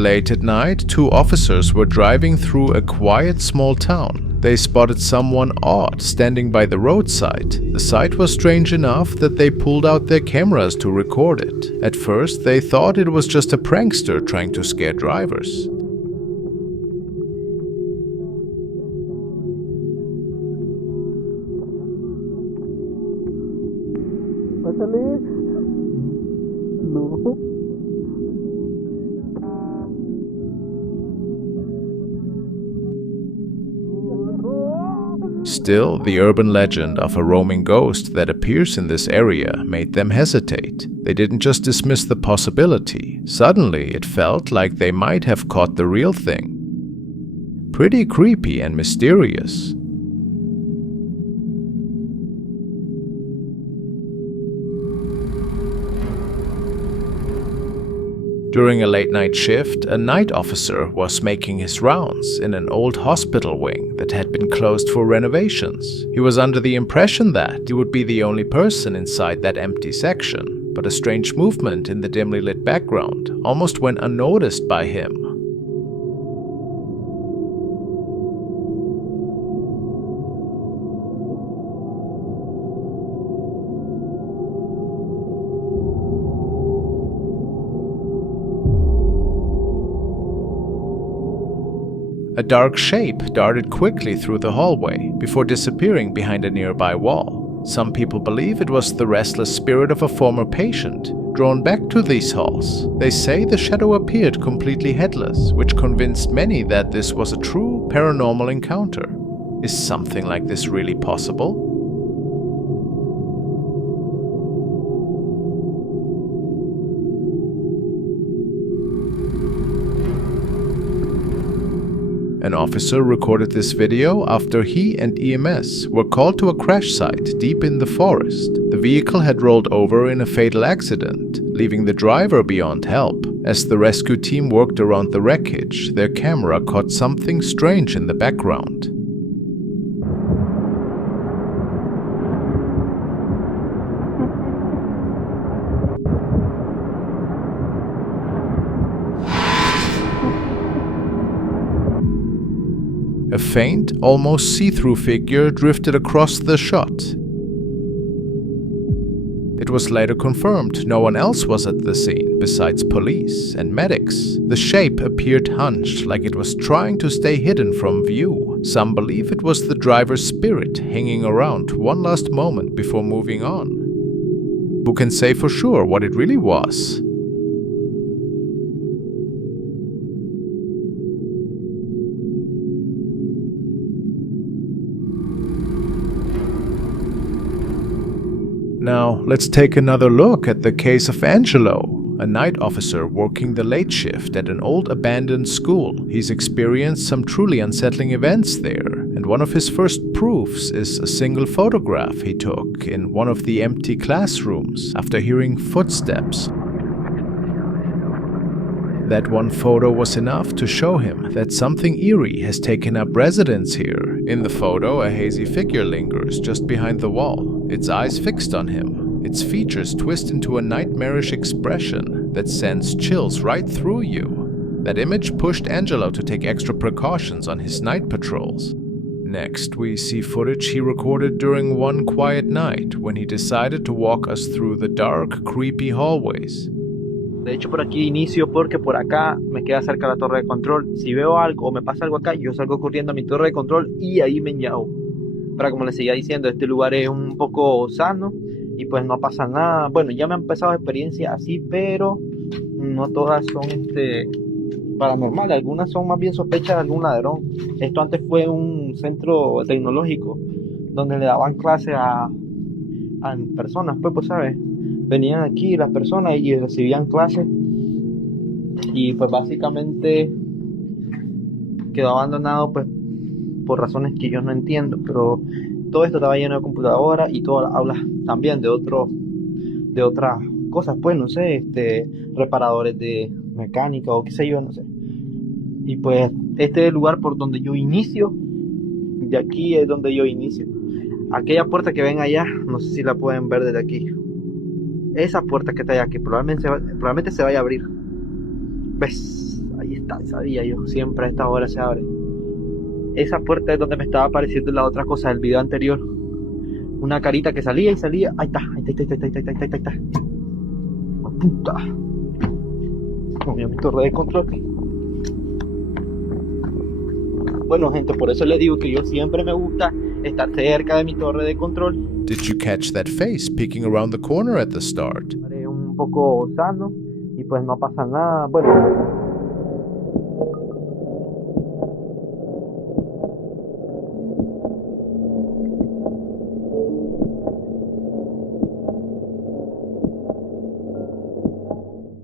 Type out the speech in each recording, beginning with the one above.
Late at night, two officers were driving through a quiet small town. They spotted someone odd standing by the roadside. The sight was strange enough that they pulled out their cameras to record it. At first, they thought it was just a prankster trying to scare drivers. Still, the urban legend of a roaming ghost that appears in this area made them hesitate. They didn't just dismiss the possibility. Suddenly, it felt like they might have caught the real thing. Pretty creepy and mysterious. During a late-night shift, a night officer was making his rounds in an old hospital wing that had been closed for renovations. He was under the impression that he would be the only person inside that empty section, but a strange movement in the dimly lit background almost went unnoticed by him. A dark shape darted quickly through the hallway before disappearing behind a nearby wall. Some people believe it was the restless spirit of a former patient, drawn back to these halls. They say the shadow appeared completely headless, which convinced many that this was a true paranormal encounter. Is something like this really possible? An officer recorded this video after he and EMS were called to a crash site deep in the forest. The vehicle had rolled over in a fatal accident, leaving the driver beyond help. As the rescue team worked around the wreckage, their camera caught something strange in the background. A faint, almost see-through figure drifted across the shot. It was later confirmed no one else was at the scene besides police and medics. The shape appeared hunched, like it was trying to stay hidden from view. Some believe it was the driver's spirit hanging around one last moment before moving on. Who can say for sure what it really was? Now, let's take another look at the case of Angelo, a night officer working the late shift at an old abandoned school. He's experienced some truly unsettling events there, and one of his first proofs is a single photograph he took in one of the empty classrooms after hearing footsteps. That one photo was enough to show him that something eerie has taken up residence here. In the photo, a hazy figure lingers just behind the wall, its eyes fixed on him. Its features twist into a nightmarish expression that sends chills right through you. That image pushed Angelo to take extra precautions on his night patrols. Next, we see footage he recorded during one quiet night when he decided to walk us through the dark, creepy hallways. De hecho, por aquí inicio porque por acá me queda cerca la torre de control. Si veo algo o me pasa algo acá, yo salgo corriendo a mi torre de control y ahí me enllavo. Pero como les seguía diciendo, este lugar es un poco sano y pues no pasa nada. Bueno, ya me han empezado experiencias así, pero no todas son paranormales. Algunas son más bien sospechas de algún ladrón. Esto antes fue un centro tecnológico donde le daban clases a personas, pues sabes. Venían aquí las personas y recibían clases y pues básicamente quedó abandonado pues por razones que yo no entiendo, pero todo esto estaba lleno de computadoras y todas las aulas también de otras cosas, pues no sé, reparadores de mecánica o qué sé yo, no sé. Y pues este es el lugar por donde yo inicio, de aquí es donde yo inicio. Aquella puerta que ven allá, no sé si la pueden ver desde aquí. Esa puerta que está allá, que probablemente se vaya a abrir. ¿Ves? Ahí está, sabía yo, siempre a esta hora se abre. Esa puerta es donde me estaba apareciendo la otra cosa del video anterior. Una carita que salía y salía. Ahí está, ahí está. Puta. Comió mi torre de control. Bueno, gente, por eso les digo que yo siempre me gusta estar cerca de mi torre de control. Did you catch that face peeking around the corner at the start? Un poco sano y pues no pasa nada. Bueno.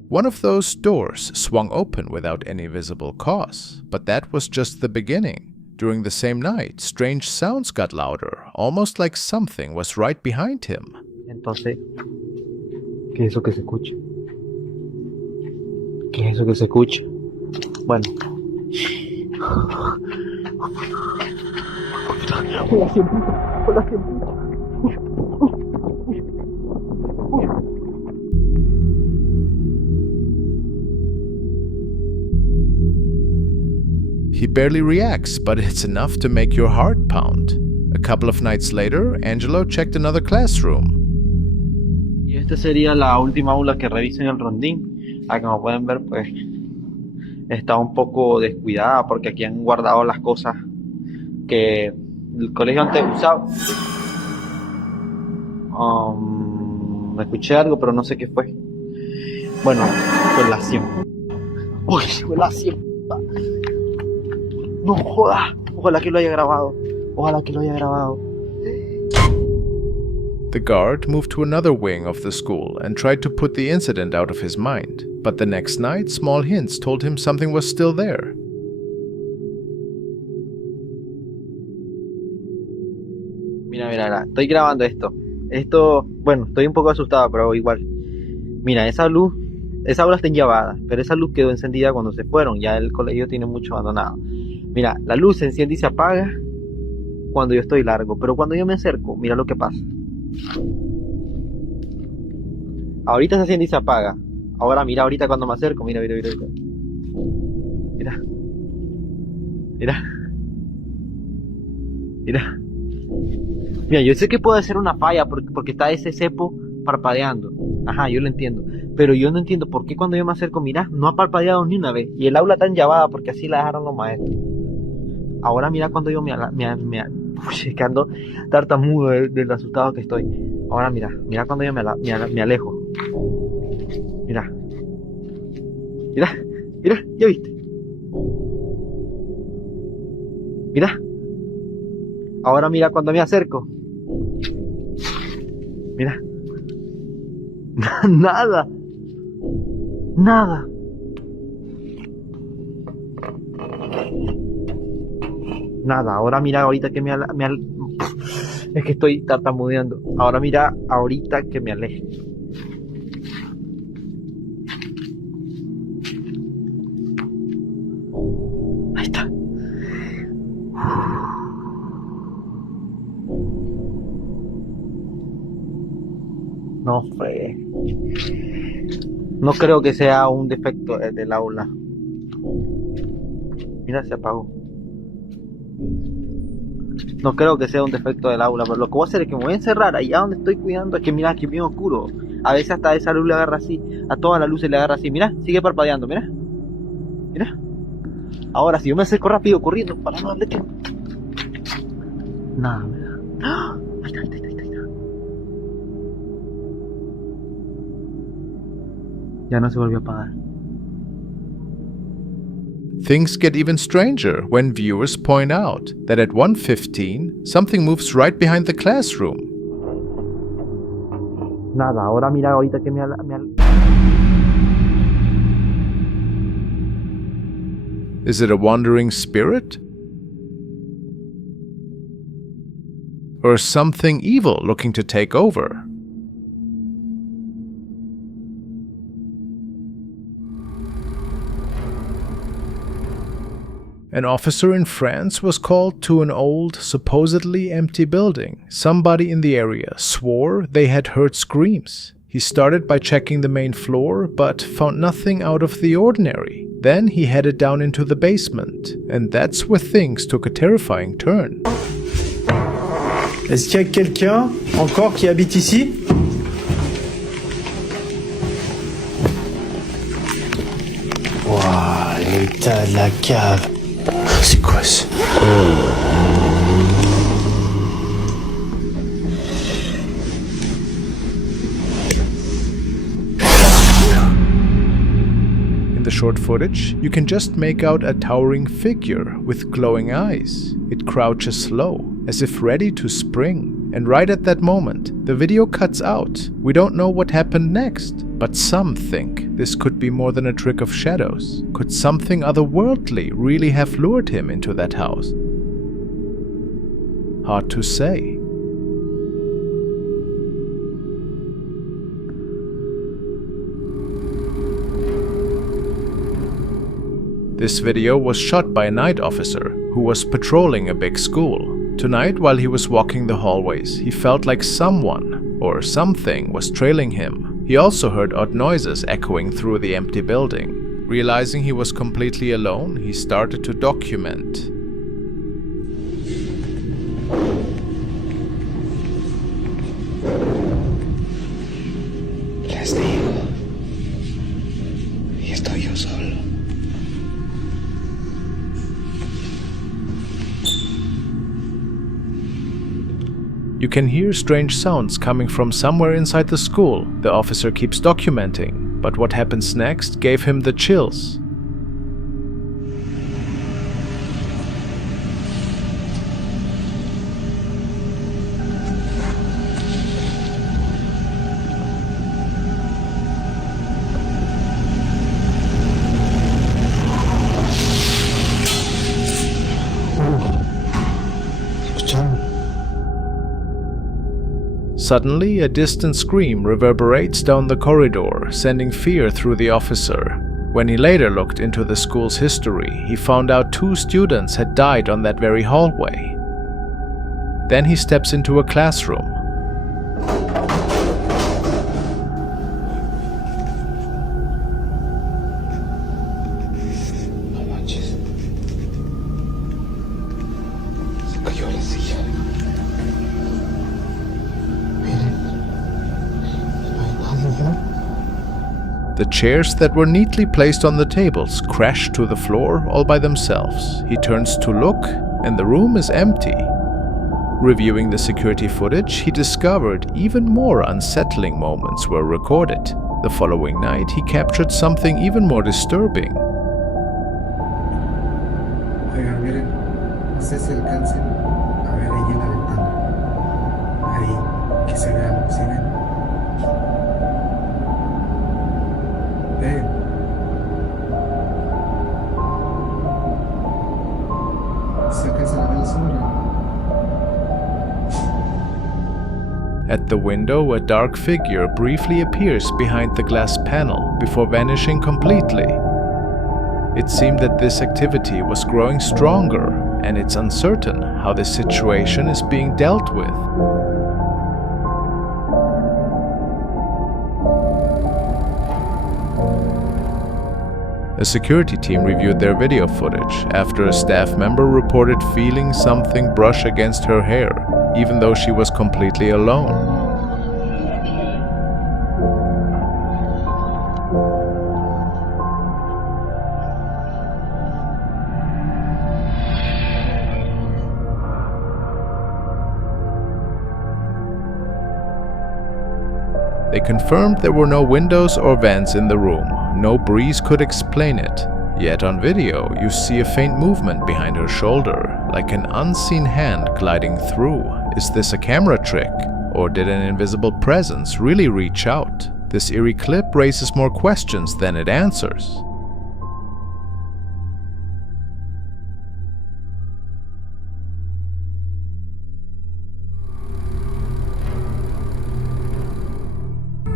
One of those doors swung open without any visible cause, but that was just the beginning. During the same night, strange sounds got louder, almost like something was right behind him. Entonces, ¿qué es eso que se escucha? ¿Qué es eso que se escucha? Bueno. Hola, siempre. He barely reacts, but it's enough to make your heart pound. A couple of nights later, Angelo checked another classroom. Y esta sería la última aula que reviso en el rondín. Como pueden ver, pues está un poco descuidada porque aquí han guardado las cosas que el colegio antes usaba. Me escuché algo, pero no sé qué fue. Bueno, colación. Uy, colación. No joda, ojalá que lo haya grabado. The guard moved to another wing of the school and tried to put the incident out of his mind. But the next night, small hints told him something was still there. Mira, estoy grabando esto. Bueno, estoy un poco asustado, pero igual. Mira, esa aula está llevada, pero esa luz quedó encendida cuando se fueron. Ya el colegio tiene mucho abandonado. Mira, la luz se enciende y se apaga cuando yo estoy largo, pero cuando yo me acerco, mira lo que pasa. Ahorita se enciende y se apaga. Ahora mira, ahorita cuando me acerco, mira. Mira, yo sé que puede ser una falla porque está ese cepo parpadeando. Ajá, yo lo entiendo. Pero yo no entiendo por qué cuando yo me acerco, mira, no ha parpadeado ni una vez. Y el aula está enllavada porque así la dejaron los maestros. Ahora mira cuando yo es que ando tartamudo del asustado que estoy. Ahora mira cuando yo me alejo. Mira, ¿ya viste? Mira. Ahora mira cuando me acerco. Mira. Nada. Ahora mira ahorita que es que estoy tartamudeando. Ahora mira ahorita que me aleje. Ahí está. No fregué. No creo que sea un defecto del aula. Mira, se apagó. No creo que sea un defecto del aula, pero lo que voy a hacer es que me voy a encerrar allá donde estoy cuidando. Es que mira, aquí es bien oscuro. A veces hasta esa luz le agarra así. A todas las luces le agarra así. Mira, sigue parpadeando, mira. Ahora si yo me acerco rápido corriendo para no darle tiempo. Nada, mira. ¡Ah! Ahí está. Ya no se volvió a apagar. Things get even stranger when viewers point out that at 1:15, something moves right behind the classroom. Nada, ahora mira ahorita que Is it a wandering spirit? Or something evil looking to take over? An officer in France was called to an old, supposedly empty building. Somebody in the area swore they had heard screams. He started by checking the main floor, but found nothing out of the ordinary. Then he headed down into the basement, and that's where things took a terrifying turn. Est-ce qu'il y a quelqu'un encore qui habite ici? Waouh, l'état de la cave. C'est quoi ça? In the short footage, you can just make out a towering figure with glowing eyes. It crouches low, as if ready to spring. And right at that moment, the video cuts out. We don't know what happened next, but some think this could be more than a trick of shadows. Could something otherworldly really have lured him into that house? Hard to say. This video was shot by a night officer who was patrolling a big school. Tonight, while he was walking the hallways, he felt like someone or something was trailing him. He also heard odd noises echoing through the empty building. Realizing he was completely alone, he started to document. Les digo, y estoy yo solo. You can hear strange sounds coming from somewhere inside the school. The officer keeps documenting, but what happens next gave him the chills. Suddenly, a distant scream reverberates down the corridor, sending fear through the officer. When he later looked into the school's history, he found out 2 students had died on that very hallway. Then he steps into a classroom. No manches. Se cayó la silla. The chairs that were neatly placed on the tables crashed to the floor all by themselves. He turns to look, and the room is empty. Reviewing the security footage, he discovered even more unsettling moments were recorded. The following night, he captured something even more disturbing. Oigan, miren, no sé si alcancen a ver ahí en la ventana. Ahí, que se vea, ¿sí ven? Ven. ¿Se alcanzan a ver la sombra? At the window, a dark figure briefly appears behind the glass panel before vanishing completely. It seemed that this activity was growing stronger, and it's uncertain how this situation is being dealt with. A security team reviewed their video footage after a staff member reported feeling something brush against her hair, even though she was completely alone. They confirmed there were no windows or vents in the room. No breeze could explain it. Yet on video, you see a faint movement behind her shoulder, like an unseen hand gliding through. Is this a camera trick? Or did an invisible presence really reach out? This eerie clip raises more questions than it answers.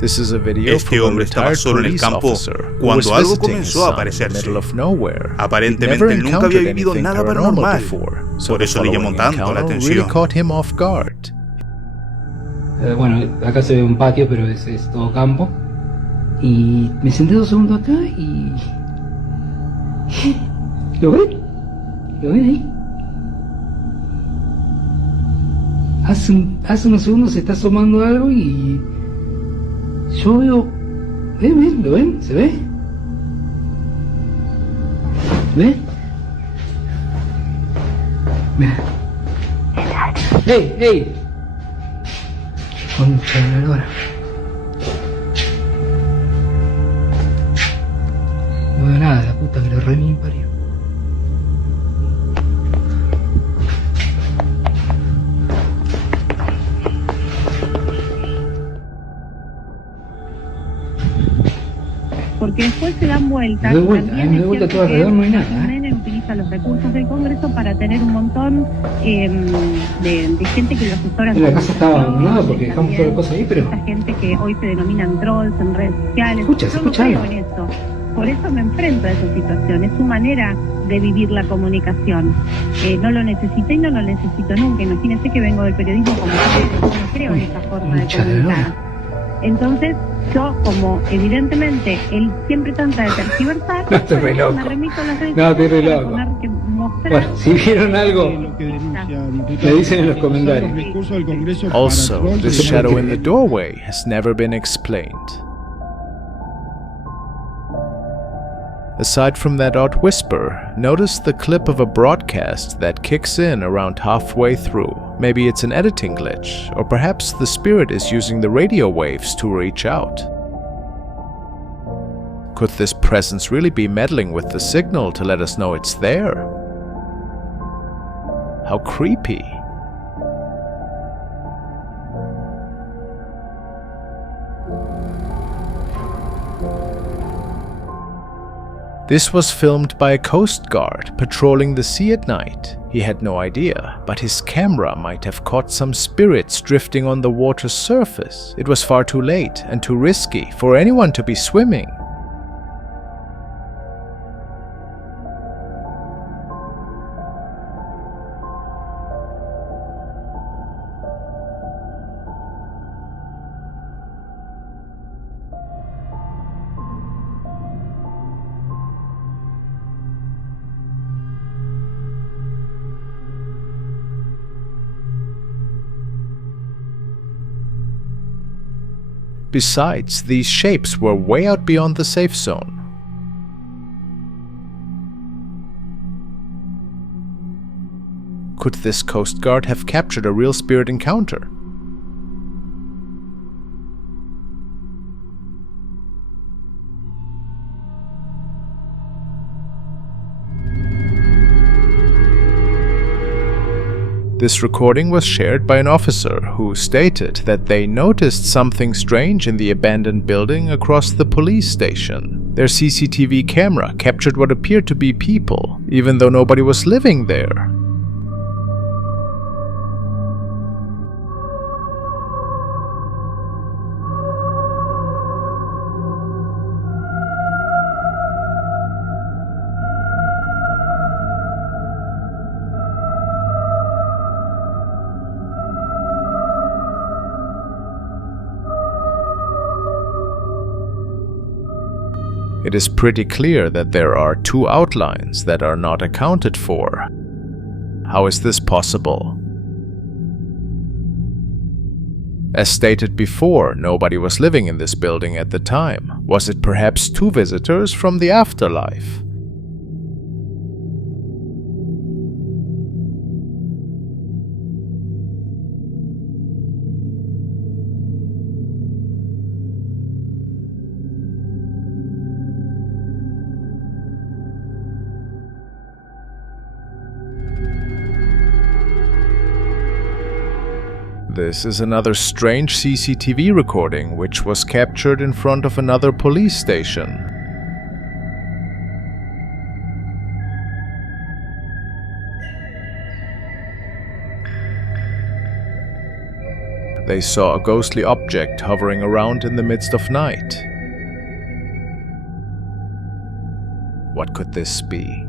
This is a video Este from a hombre estaba retired solo en el police campo officer who cuando was algo visiting his comenzó a son in the aparecerse. middle of nowhere. He'd Aparentemente never él nunca encountered había vivido anything nada paranormal paranormal, before, so por the eso le llamó following tanto la encounter atención. really caught him off guard. Bueno, acá se ve un patio, pero es todo campo. Y me senté 2 segundos acá y ¿Lo ven? ¿Lo ven ahí? Hace unos segundos se está asomando algo y yo veo... ¿Ven? ¿Lo ven? ¿Se ve? ¿Ve? Mira. ¡Ey! ¡Ey! Concha de la lora. No veo nada, la puta que lo re me parió. Porque después se dan vueltas. Me doy vuelta, También me es doy vuelta cierto todo alrededor, que no hay nada. Menem utiliza los recursos del Congreso para tener un montón de gente que lo asesora. La casa estaba abandonada porque dejamos todas las cosas ahí, pero... Esta gente que hoy se denominan trolls en redes sociales. Se Yo escucha no creo algo. en eso. Por eso me enfrento a esa situación. Es su manera de vivir la comunicación. No lo necesité y no lo necesito nunca. Imagínense que vengo del periodismo como ustedes. No creo en esa forma de Concha de la comunicar. lora. Entonces, yo, como evidentemente él siempre trata de tergiversar, No, estoy re loco. me remito a las redes No, estoy re sociales loco. para poner que mostrar. Bueno, si vieron algo, me dicen en los comentarios. Also, this shadow in the doorway has never been explained. Aside from that odd whisper, notice the clip of a broadcast that kicks in around halfway through. Maybe it's an editing glitch, or perhaps the spirit is using the radio waves to reach out. Could this presence really be meddling with the signal to let us know it's there? How creepy. This was filmed by a coast guard patrolling the sea at night. He had no idea, but his camera might have caught some spirits drifting on the water's surface. It was far too late and too risky for anyone to be swimming. Besides, these shapes were way out beyond the safe zone. Could this coast guard have captured a real spirit encounter? This recording was shared by an officer who stated that they noticed something strange in the abandoned building across the police station. Their CCTV camera captured what appeared to be people, even though nobody was living there. It is pretty clear that there are two outlines that are not accounted for. How is this possible? As stated before, nobody was living in this building at the time. Was it perhaps two visitors from the afterlife? This is another strange CCTV recording which was captured in front of another police station. They saw a ghostly object hovering around in the midst of night. What could this be?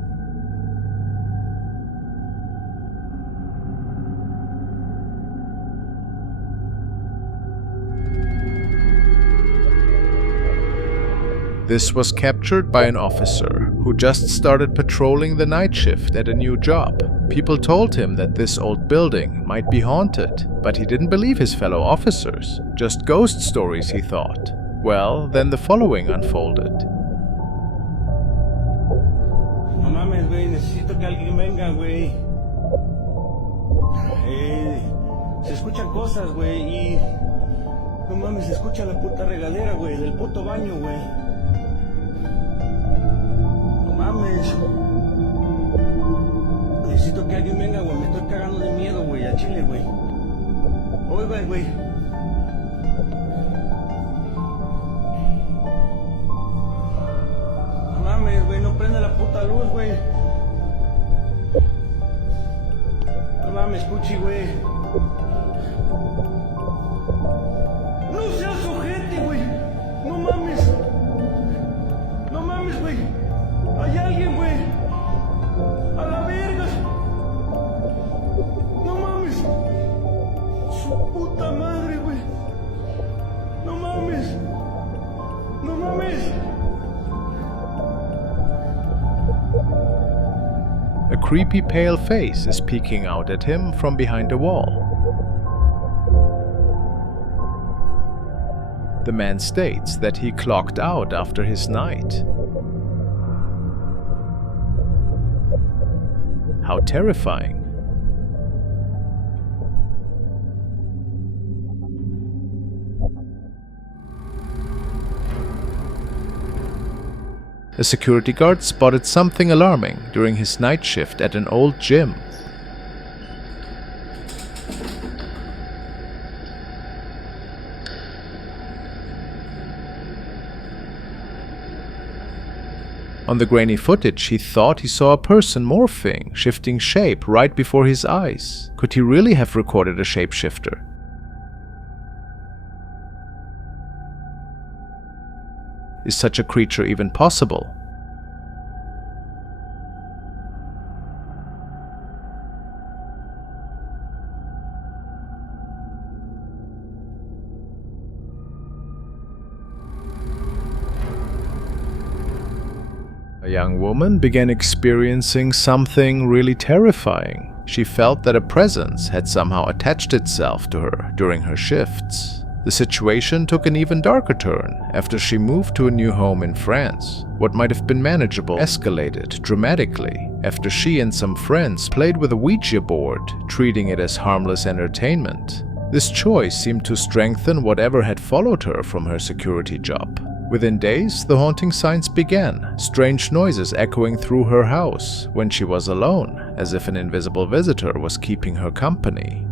This was captured by an officer who just started patrolling the night shift at a new job. People told him that this old building might be haunted, but he didn't believe his fellow officers. Just ghost stories, he thought. Well, then the following unfolded. No mames, güey, necesito que alguien venga, güey. Se escuchan cosas, güey, y... No mames, se escucha la puta regadera, güey, del puto baño, güey. No mames. Necesito que alguien venga, güey, me estoy cagando de miedo, güey, a Chile, güey. Oiga, güey. No mames, güey, no prende la puta luz, güey. No mames, Puchi, güey. No seas ojete, güey. No mames. No mames, güey. Hay alguien, güey. A la verga. No mames. Su puta madre, güey. No mames. No mames. A creepy pale face is peeking out at him from behind a wall. The man states that he clocked out after his night. How terrifying. A security guard spotted something alarming during his night shift at an old gym. On the grainy footage, he thought he saw a person morphing, shifting shape right before his eyes. Could he really have recorded a shapeshifter? Is such a creature even possible? A young woman began experiencing something really terrifying. She felt that a presence had somehow attached itself to her during her shifts. The situation took an even darker turn after she moved to a new home in France. What might have been manageable escalated dramatically after she and some friends played with a Ouija board, treating it as harmless entertainment. This choice seemed to strengthen whatever had followed her from her security job. Within days, the haunting signs began, strange noises echoing through her house when she was alone, as if an invisible visitor was keeping her company.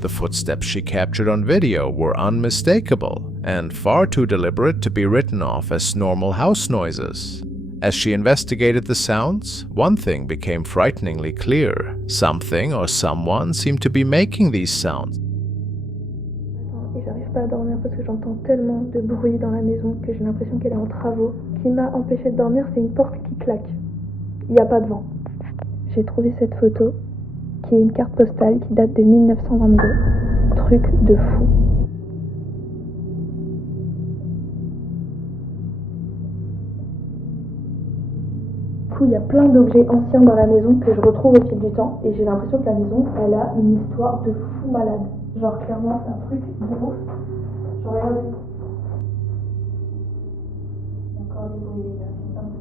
The footsteps she captured on video were unmistakable and far too deliberate to be written off as normal house noises. As she investigated the sounds, one thing became frighteningly clear. Something or someone seemed to be making these sounds. Et j'arrive pas à dormir parce que j'entends tellement de bruit dans la maison que j'ai l'impression qu'elle est en travaux. Ce qui m'a empêché de dormir, c'est une porte qui claque. Il n'y a pas de vent. J'ai trouvé cette photo, qui est une carte postale qui date de 1922. Truc de fou. Du coup, il y a plein d'objets anciens dans la maison que je retrouve au fil du temps et j'ai l'impression que la maison, elle a une histoire de fou malade. Genre clairement, c'est un truc de ouf. Genre regardez. Il y a encore des bruits, les gars, c'est dingue.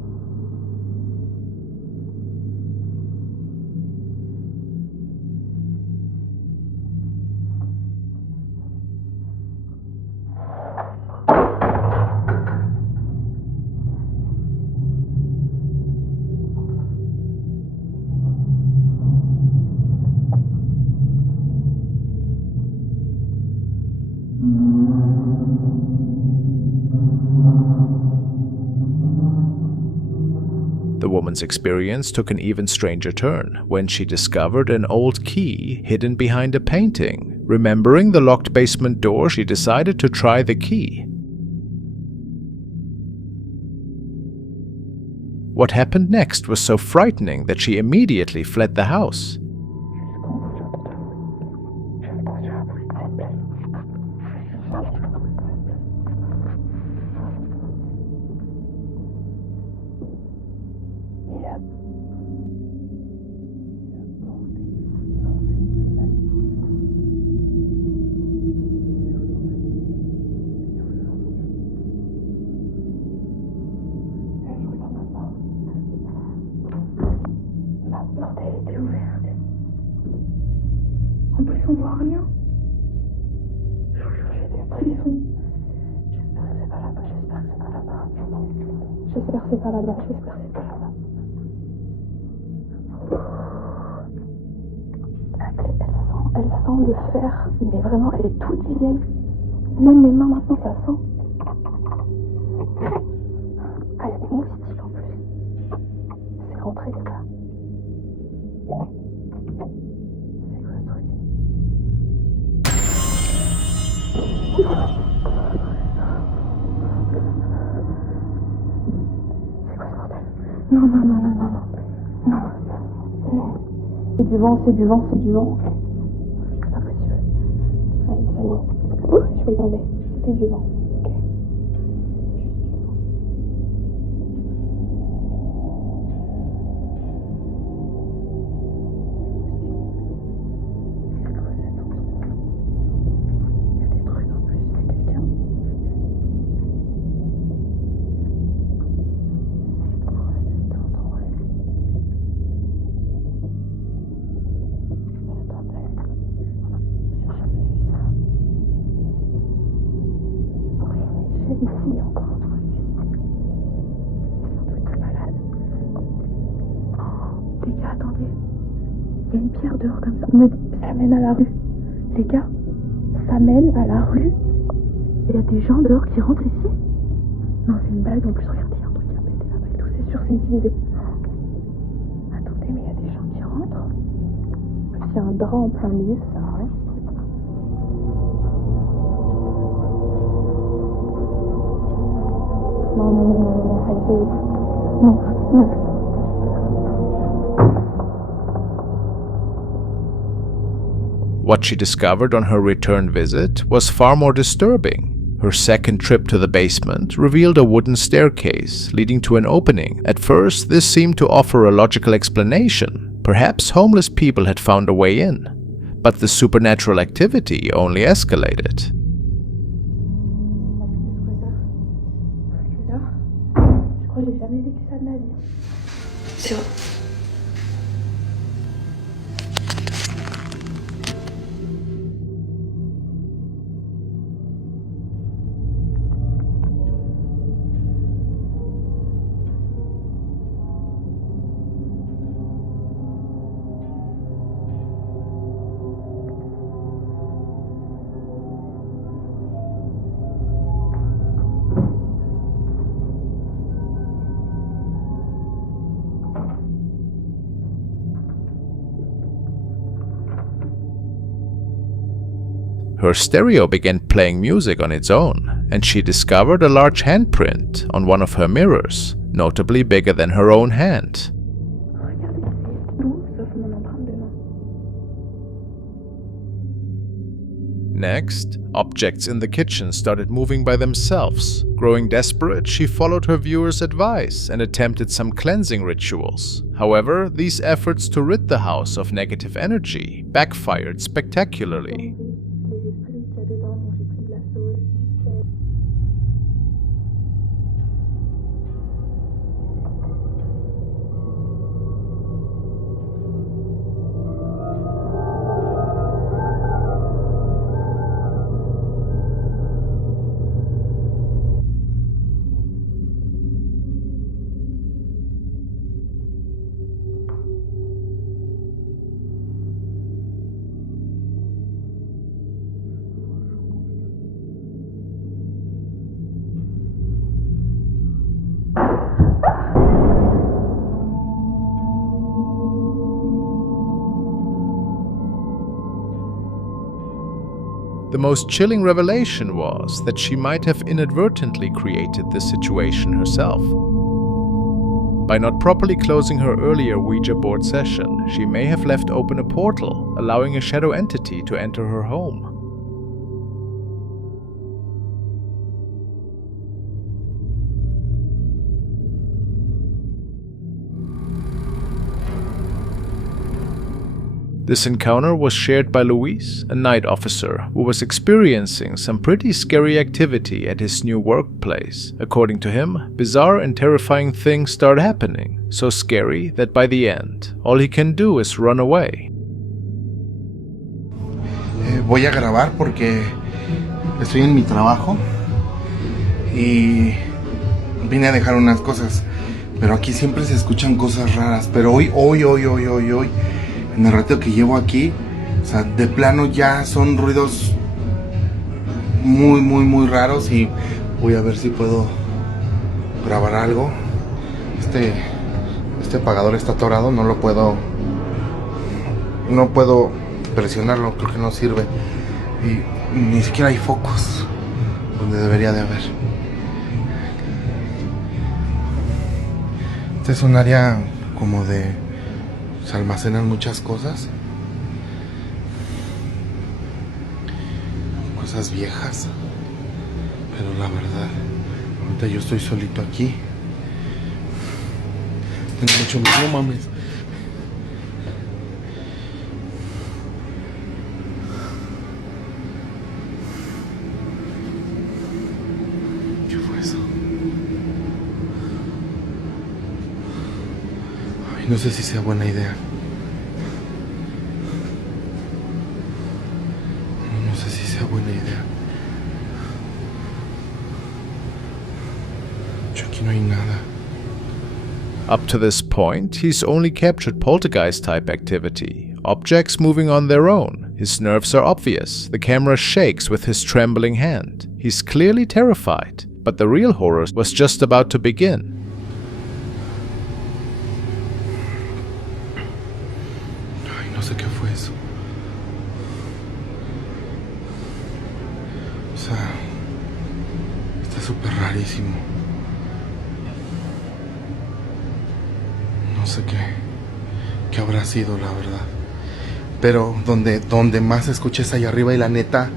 The woman's experience took an even stranger turn when she discovered an old key hidden behind a painting. Remembering the locked basement door, she decided to try the key. What happened next was so frightening that she immediately fled the house. En plus, on voit rien. Je vous jure, j'ai des frissons. J'espère que c'est pas là-bas. J'espère que c'est pas là-bas. Elle sent le fer, mais vraiment, elle est toute vieille. Même mes mains, maintenant, ça sent. Ah, il y a des moustiques en plus. C'est rentré, les gars. Non. C'est du vent. C'est pas possible. Allez, ça y est. Je vais tomber. C'était du vent. Ok. C'est quoi cet endroit? Il y a des trucs en plus. Il y a quelqu'un. Ici, il y a encore un truc. Sans doute malade. Oh, les gars, attendez. Il y a une pierre dehors comme ça. Ça mène à la rue. Les gars, ça mène à la rue. Il y a des gens dehors qui rentrent ici. Non, c'est une blague. En plus, regardez, il y a un truc qui a pété là-bas et tout. C'est sûr, c'est utilisé. Attendez, mais il y a des gens qui rentrent. En plus, il y a un drap en plein milieu. Ça sert à rien, ce truc. Non, ça y est, non. What she discovered on her return visit was far more disturbing. Her second trip to the basement revealed a wooden staircase leading to an opening. At first, this seemed to offer a logical explanation. Perhaps homeless people had found a way in. But the supernatural activity only escalated. J'ai jamais vécu ça de ma vie. C'est vrai. Her stereo began playing music on its own, and she discovered a large handprint on one of her mirrors, notably bigger than her own hand. Next, objects in the kitchen started moving by themselves. Growing desperate, she followed her viewer's advice and attempted some cleansing rituals. However, these efforts to rid the house of negative energy backfired spectacularly. The most chilling revelation was that she might have inadvertently created this situation herself. By not properly closing her earlier Ouija board session, she may have left open a portal, allowing a shadow entity to enter her home. This encounter was shared by Luis, a night officer who was experiencing some pretty scary activity at his new workplace. According to him, bizarre and terrifying things start happening, so scary that by the end, all he can do is run away. Voy a grabar porque estoy en mi trabajo y vine a dejar unas cosas, pero aquí siempre se escuchan cosas raras, pero hoy en el rato que llevo aquí, o sea, de plano ya son ruidos muy raros y voy a ver si puedo grabar algo. Este apagador está atorado, no puedo presionarlo, creo que no sirve y ni siquiera hay focos donde debería de haber. Este es un área como de... se almacenan muchas cosas viejas, pero la verdad ahorita yo estoy solito aquí, tengo mucho miedo, no mames. ¿Qué fue eso? Ay, no sé si sea buena idea. Buena idea. Aquí no hay nada. Up to this point, he's only captured poltergeist-type activity, objects moving on their own. His nerves are obvious, the camera shakes with his trembling hand. He's clearly terrified, but the real horror was just about to begin. Ay, no sé qué fue eso. Está súper rarísimo. No sé qué habrá sido, la verdad. Pero donde más se escucha es allá arriba y la neta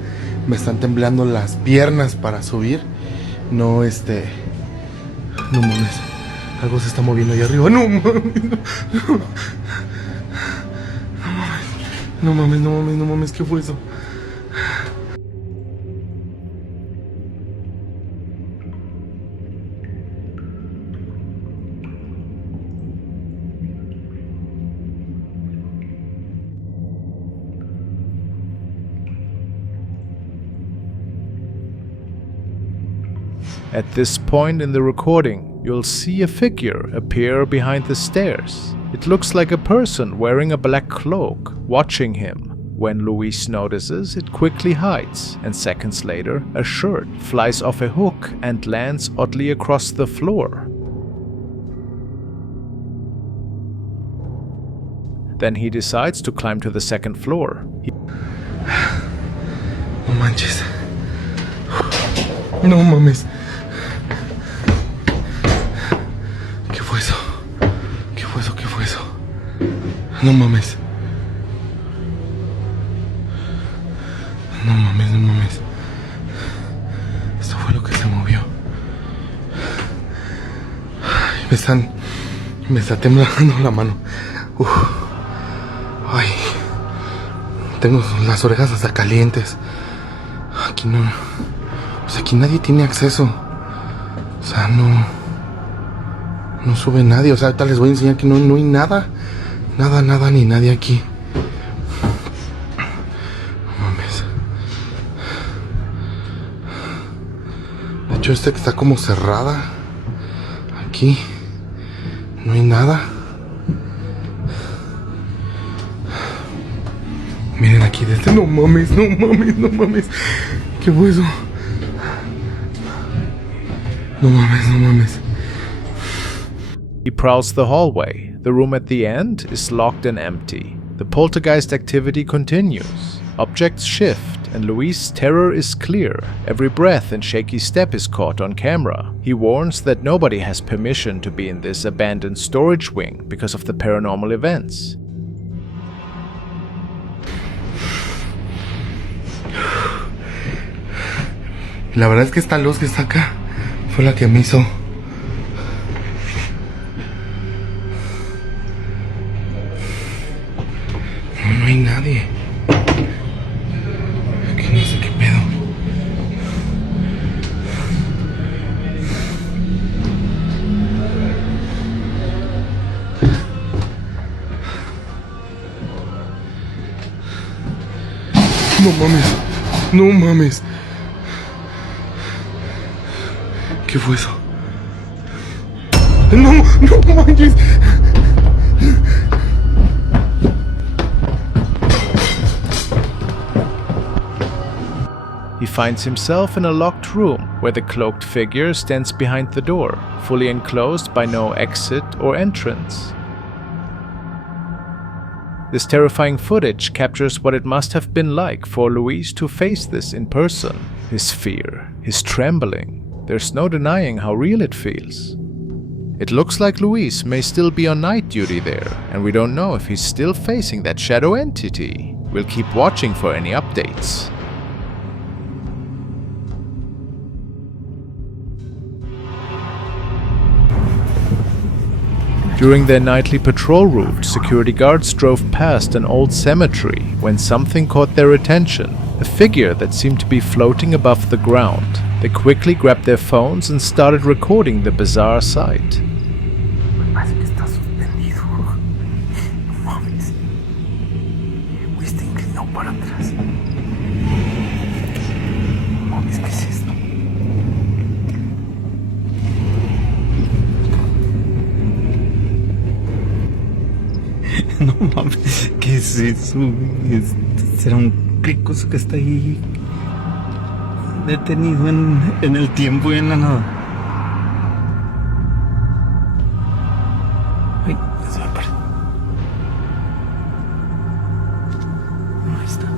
me están temblando las piernas para subir. No mames. Algo se está moviendo allá arriba. No mames. No mames. ¿Qué fue eso? At this point in the recording, you'll see a figure appear behind the stairs. It looks like a person wearing a black cloak, watching him. When Luis notices, it quickly hides, and seconds later, a shirt flies off a hook and lands oddly across the floor. Then he decides to climb to the second floor. No manches. No mames. ¿Qué fue eso? No mames. No mames. Esto fue lo que se movió. Ay, me está temblando la mano. Ay. Tengo las orejas hasta calientes. Aquí no. Pues aquí nadie tiene acceso. O sea, no sube nadie. O sea, ahorita les voy a enseñar que no hay nada. Nada ni nadie aquí. No mames. De hecho, que está como cerrada. Aquí no hay nada. Miren aquí de no mames. ¿Qué fue eso? No mames. He prowls the hallway. The room at the end is locked and empty. The poltergeist activity continues. Objects shift and Luis' terror is clear. Every breath and shaky step is caught on camera. He warns that nobody has permission to be in this abandoned storage wing because of the paranormal events. La verdad es que esta luz que está acá fue la que me hizo. No hay nadie. Aquí no sé qué pedo. No mames. No mames. ¿Qué fue eso? No, no manches. He finds himself in a locked room where the cloaked figure stands behind the door, fully enclosed by no exit or entrance. This terrifying footage captures what it must have been like for Luis to face this in person. His fear, his trembling. There's no denying how real it feels. It looks like Luis may still be on night duty there, and we don't know if he's still facing that shadow entity. We'll keep watching for any updates. During their nightly patrol route, security guards drove past an old cemetery when something caught their attention, a figure that seemed to be floating above the ground. They quickly grabbed their phones and started recording the bizarre sight. No mames, ¿qué es eso? ¿Será un cricoso que está ahí detenido en el tiempo y en la nada? Ay, se me paró. Ahí está.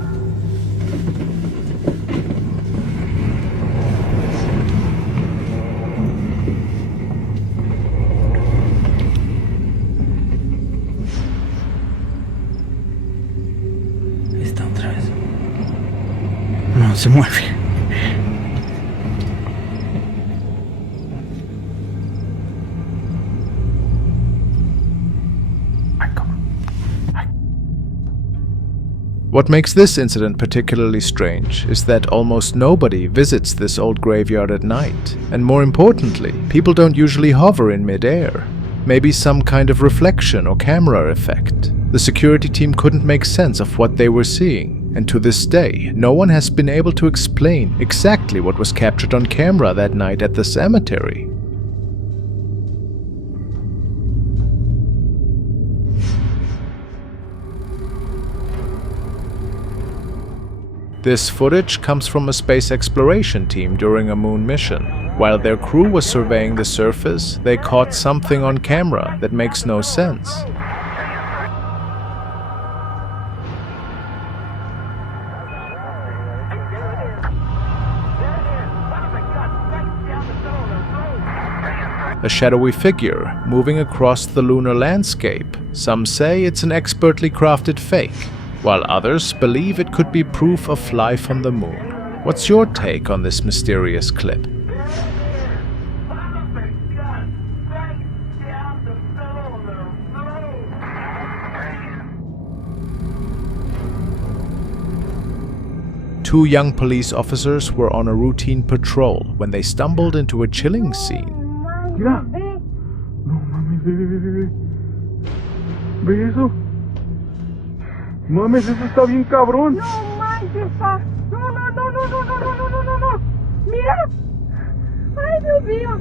Está otra vez. No se mueve. What makes this incident particularly strange is that almost nobody visits this old graveyard at night, and more importantly, people don't usually hover in mid-air. Maybe some kind of reflection or camera effect. The security team couldn't make sense of what they were seeing, and to this day, no one has been able to explain exactly what was captured on camera that night at the cemetery. This footage comes from a space exploration team during a moon mission. While their crew was surveying the surface, they caught something on camera that makes no sense. A shadowy figure moving across the lunar landscape. Some say it's an expertly crafted fake, while others believe it could be proof of life on the moon. What's your take on this mysterious clip? Two young police officers were on a routine patrol when they stumbled into a chilling scene. Mira. No mames, ve. ¿Ve eso? Mames, eso está bien cabrón. No manches, pa. No. Mira. Ay, Dios mío.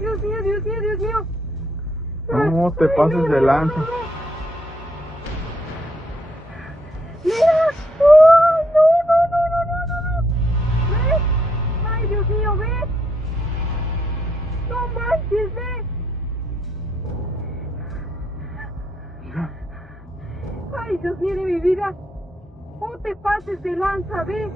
Dios mío. No te pases de lanza. Mira. Oh, no. ¿Ves? Ay, Dios mío, ¿ves? No manches, ¿ves? Mira. Ay, Dios mío de mi vida. te pases de lanza, ¿ves?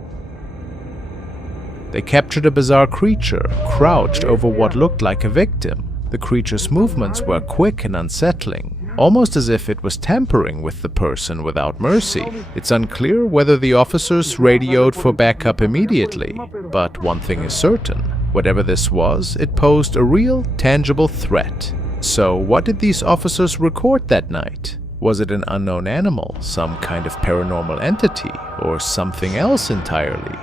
They captured a bizarre creature, crouched over what looked like a victim. The creature's movements were quick and unsettling, almost as if it was tampering with the person without mercy. It's unclear whether the officers radioed for backup immediately, but one thing is certain. Whatever this was, it posed a real, tangible threat. So what did these officers record that night? Was it an unknown animal, some kind of paranormal entity, or something else entirely?